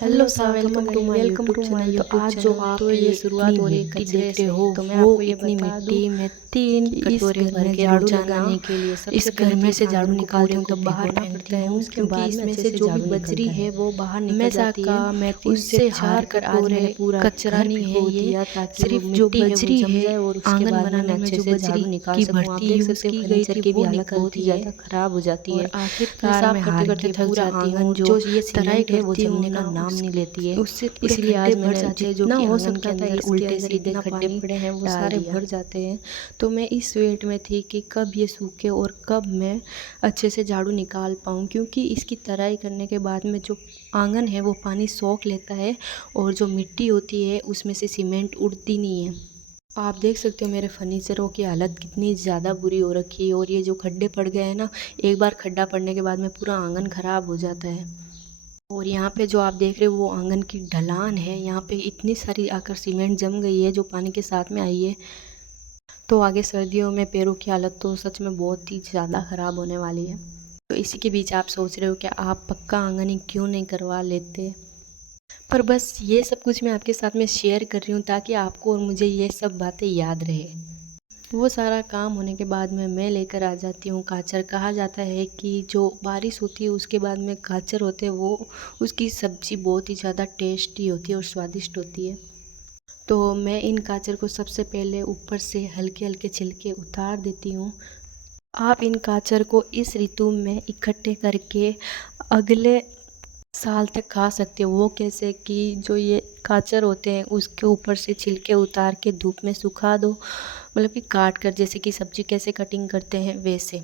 Hello सा welcome to my welcome YouTube to my channel. तो YouTube आज जो चैनल। आप तो ये शुरुआत हो रही है मिट्टी कचरे देख रहे से। हो तो मैं वो आपको ये इतनी बता दूं मिट्टी मैं 3 कि इस कटोरे घर भर में के झाड़ू रोजाना लगाने के लिए इस सबसे घर पहले तो में इस से झाड़ू आंगन को निकालती पूरे हूँ को तब बाहर भिगोना पड़ता फेंकती है। हूँ, उसके क्योंकि बाद में इसमें अच्छे से से जो भी झाड़ू बजरी निकलता है। है वो बाहर निकल हमेशा जाती का है। मैं 3 से उससे 4 झाड़ कर आज मैंने कटोरे पूरा कचरा घर नहीं है भिगो ये, दिया ताकि वो सिर्फ जो मिट्टी है वो बजरी जम है जाए और उसके आंगन बाद में बनाने मैं में अच्छे जो से झाड़ू बजरी निकाल की सकूँ। आप भरती देख यूज़ सकते हो की गई फर्नीचर थी की भी वो हालत बहुत ही निकलती है। ज़्यादा ख़राब हो जाती और है। आखिरकार साफ मैं करते हार करते के थक पूरा जाती हूँ। आंगन जो जो ये तराई सीमेंट है वो करती हूँ जमने का ना नाम नहीं लेती है। उससे पूरे इसलिए खड्डे आज भर मैंने जाते हैं, जो जितना कि हो आंगन के सकता था अंदर इसके उल्टे अंदर सीधे इतना खड्डे पानी पड़े हैं वो डाल सारे दिया। भर जाते हैं। तो मैं इस वेट में थी कि कब ये सूखे और कब मैं अच्छे से झाड़ू निकाल पाऊँ, क्योंकि इसकी तराई करने के बाद में जो आंगन है वो पानी सोख लेता है और जो मिट्टी होती है उसमें से सीमेंट उड़ती नहीं है। आप देख सकते हो मेरे फर्नीचरों की हालत कितनी ज़्यादा बुरी हो रखी है। और ये जो खड्डे पड़ गए हैं ना, एक बार खड्डा पड़ने के बाद में पूरा आंगन ख़राब हो जाता है। और यहाँ पे जो आप देख रहे हो वो आंगन की ढलान है। यहाँ पे इतनी सारी आकर सीमेंट जम गई है जो पानी के साथ में आई है। तो आगे सर्दियों में पैरों की हालत तो सच में बहुत ही ज़्यादा ख़राब होने वाली है। तो इसी के बीच आप सोच रहे हो कि आप पक्का आंगन ही क्यों नहीं करवा लेते। पर बस ये सब कुछ मैं आपके साथ में शेयर कर रही हूँ ताकि आपको और मुझे ये सब बातें याद रहे। वो सारा काम होने के बाद में मैं लेकर आ जाती हूँ गाजर। कहा जाता है कि जो बारिश होती है उसके बाद में गाजर होते हैं वो उसकी सब्ज़ी बहुत ही ज़्यादा टेस्टी होती है और स्वादिष्ट होती है। तो मैं इन गाजर को सबसे पहले ऊपर से हल्के हल्के छिलके उतार देती हूँ। आप इन गाजर को इस ऋतु में इकट्ठे करके अगले साल तक खा सकते हो। वो कैसे कि जो ये गाजर होते हैं उसके ऊपर से छिलके उतार के धूप में सुखा दो, मतलब कि काट कर, जैसे कि सब्जी कैसे कटिंग करते हैं वैसे।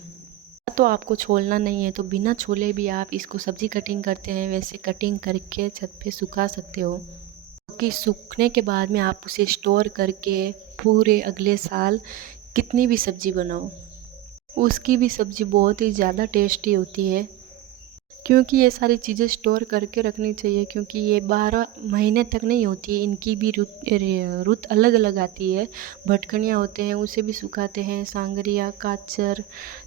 तो आपको छोलना नहीं है तो बिना छोले भी आप इसको सब्जी कटिंग करते हैं वैसे कटिंग करके छत पे सुखा सकते हो। कि सूखने के बाद में आप उसे स्टोर करके पूरे अगले साल कितनी भी सब्जी बनाओ उसकी भी सब्जी बहुत ही ज़्यादा टेस्टी होती है। क्योंकि ये सारी चीज़ें स्टोर करके रखनी चाहिए, क्योंकि ये 12 महीने तक नहीं होती है, इनकी भी रुत अलग अलग आती है। भटकनियाँ होते हैं उसे भी सुखाते हैं, सांगरिया, काचर,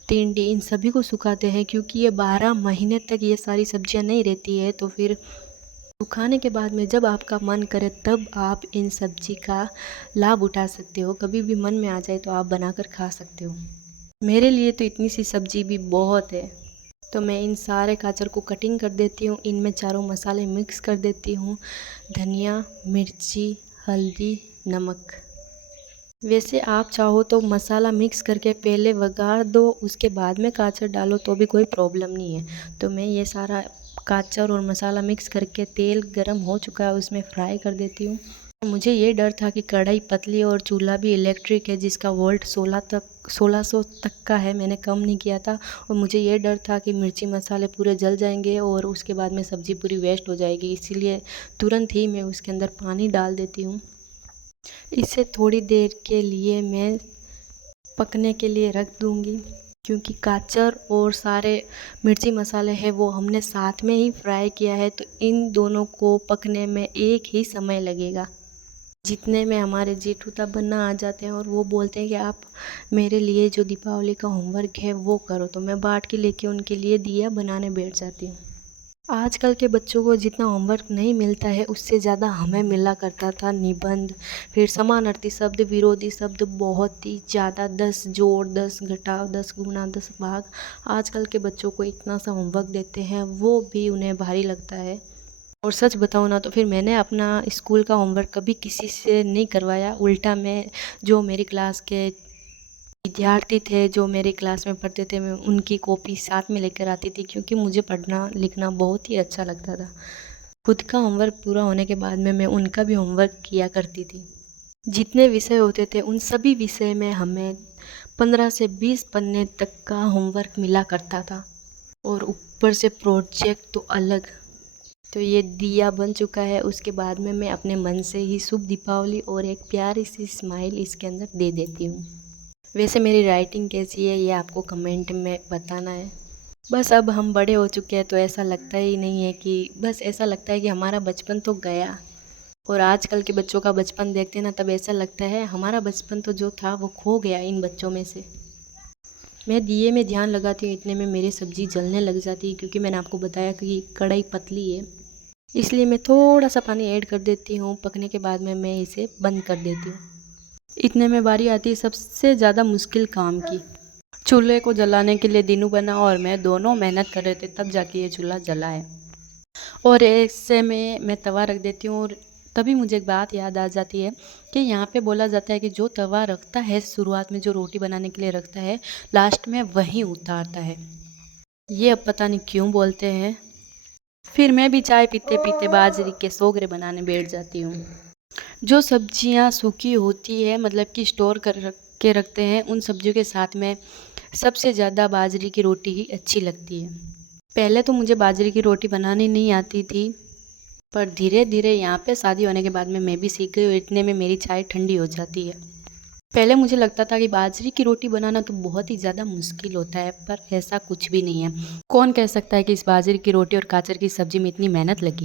तिंडी, इन सभी को सुखाते हैं क्योंकि ये 12 महीने तक ये सारी सब्जियां नहीं रहती है। तो फिर सुखाने के बाद में जब आपका मन करे तब आप इन सब्जी का लाभ उठा सकते हो। कभी भी मन में आ जाए तो आप बनाकर खा सकते हो। मेरे लिए तो इतनी सी सब्जी भी बहुत है। तो मैं इन सारे गाजर को कटिंग कर देती हूँ, इनमें चारों मसाले मिक्स कर देती हूँ, धनिया, मिर्ची, हल्दी, नमक। वैसे आप चाहो तो मसाला मिक्स करके पहले वघार दो, उसके बाद में गाजर डालो तो भी कोई प्रॉब्लम नहीं है। तो मैं ये सारा गाजर और मसाला मिक्स करके तेल गरम हो चुका है उसमें फ्राई कर देती हूँ। मुझे ये डर था कि कढ़ाई पतली और चूल्हा भी इलेक्ट्रिक है जिसका वोल्ट 1600 तक का है, मैंने कम नहीं किया था। और मुझे ये डर था कि मिर्ची मसाले पूरे जल जाएंगे और उसके बाद में सब्ज़ी पूरी वेस्ट हो जाएगी, इसीलिए तुरंत ही मैं उसके अंदर पानी डाल देती हूँ। इसे थोड़ी देर के लिए मैं पकने के लिए रख दूँगी, क्योंकि गाजर और सारे मिर्ची मसाले हैं वो हमने साथ में ही फ्राई किया है, तो इन दोनों को पकने में एक ही समय लगेगा। जितने में हमारे जेठू तब बनना आ जाते हैं और वो बोलते हैं कि आप मेरे लिए जो दीपावली का होमवर्क है वो करो। तो मैं बांट के लेके उनके लिए दिया बनाने बैठ जाती हूँ। आजकल के बच्चों को जितना होमवर्क नहीं मिलता है उससे ज़्यादा हमें मिला करता था। निबंध, फिर समानार्थी शब्द, विरोधी शब्द, बहुत ही ज़्यादा, 10 जोड़, 10 घटाव, 10 गुणा, 10 भाग। आजकल के बच्चों को इतना सा होमवर्क देते हैं वो भी उन्हें भारी लगता है। और सच बताऊँ ना तो फिर मैंने अपना स्कूल का होमवर्क कभी किसी से नहीं करवाया। उल्टा मैं जो मेरी क्लास के विद्यार्थी थे जो मेरी क्लास में पढ़ते थे मैं उनकी कॉपी साथ में लेकर आती थी, क्योंकि मुझे पढ़ना लिखना बहुत ही अच्छा लगता था। खुद का होमवर्क पूरा होने के बाद में मैं उनका भी होमवर्क किया करती थी। जितने विषय होते थे उन सभी विषय में हमें 15 से 20 पन्ने तक का होमवर्क मिला करता था, और ऊपर से प्रोजेक्ट तो अलग। तो ये दिया बन चुका है, उसके बाद में मैं अपने मन से ही शुभ दीपावली और एक प्यारी सी स्माइल इसके अंदर दे देती हूँ। वैसे मेरी राइटिंग कैसी है ये आपको कमेंट में बताना है। बस अब हम बड़े हो चुके हैं तो ऐसा लगता ही नहीं है कि, बस ऐसा लगता है कि हमारा बचपन तो गया। और आजकल के बच्चों का बचपन देखते हैं ना तब ऐसा लगता है हमारा बचपन तो जो था वो खो गया इन बच्चों में से। मैं दिए में ध्यान लगाती हूँ, इतने में मेरी सब्ज़ी जलने लग जाती है, क्योंकि मैंने आपको बताया कि कढ़ाई पतली है। इसलिए मैं थोड़ा सा पानी ऐड कर देती हूँ। पकने के बाद में मैं इसे बंद कर देती हूँ। इतने में बारी आती है सबसे ज़्यादा मुश्किल काम की। चूल्हे को जलाने के लिए दीनू बना और मैं दोनों मेहनत कर रहे थे, तब जाके ये चूल्हा जला है। और ऐसे में मैं तवा रख देती हूँ और तभी मुझे एक बात याद आ जाती है कि यहाँ पे बोला जाता है कि जो तवा रखता है शुरुआत में, जो रोटी बनाने के लिए रखता है, लास्ट में वही उतारता है। ये अब पता नहीं क्यों बोलते हैं। फिर मैं भी चाय पीते पीते बाजरे के सोगरे बनाने बैठ जाती हूँ। जो सब्जियाँ सूखी होती है, मतलब कि स्टोर कर के रखते हैं, उन सब्जियों के साथ में सबसे ज़्यादा बाजरे की रोटी ही अच्छी लगती है। पहले तो मुझे बाजरे की रोटी बनानी नहीं आती थी, पर धीरे धीरे यहाँ पे शादी होने के बाद में मैं भी सीख गई और इतने में मेरी चाय ठंडी हो जाती है। पहले मुझे लगता था कि बाजरे की रोटी बनाना तो बहुत ही ज़्यादा मुश्किल होता है, पर ऐसा कुछ भी नहीं है। कौन कह सकता है कि इस बाजरे की रोटी और गाजर की सब्ज़ी में इतनी मेहनत लगी।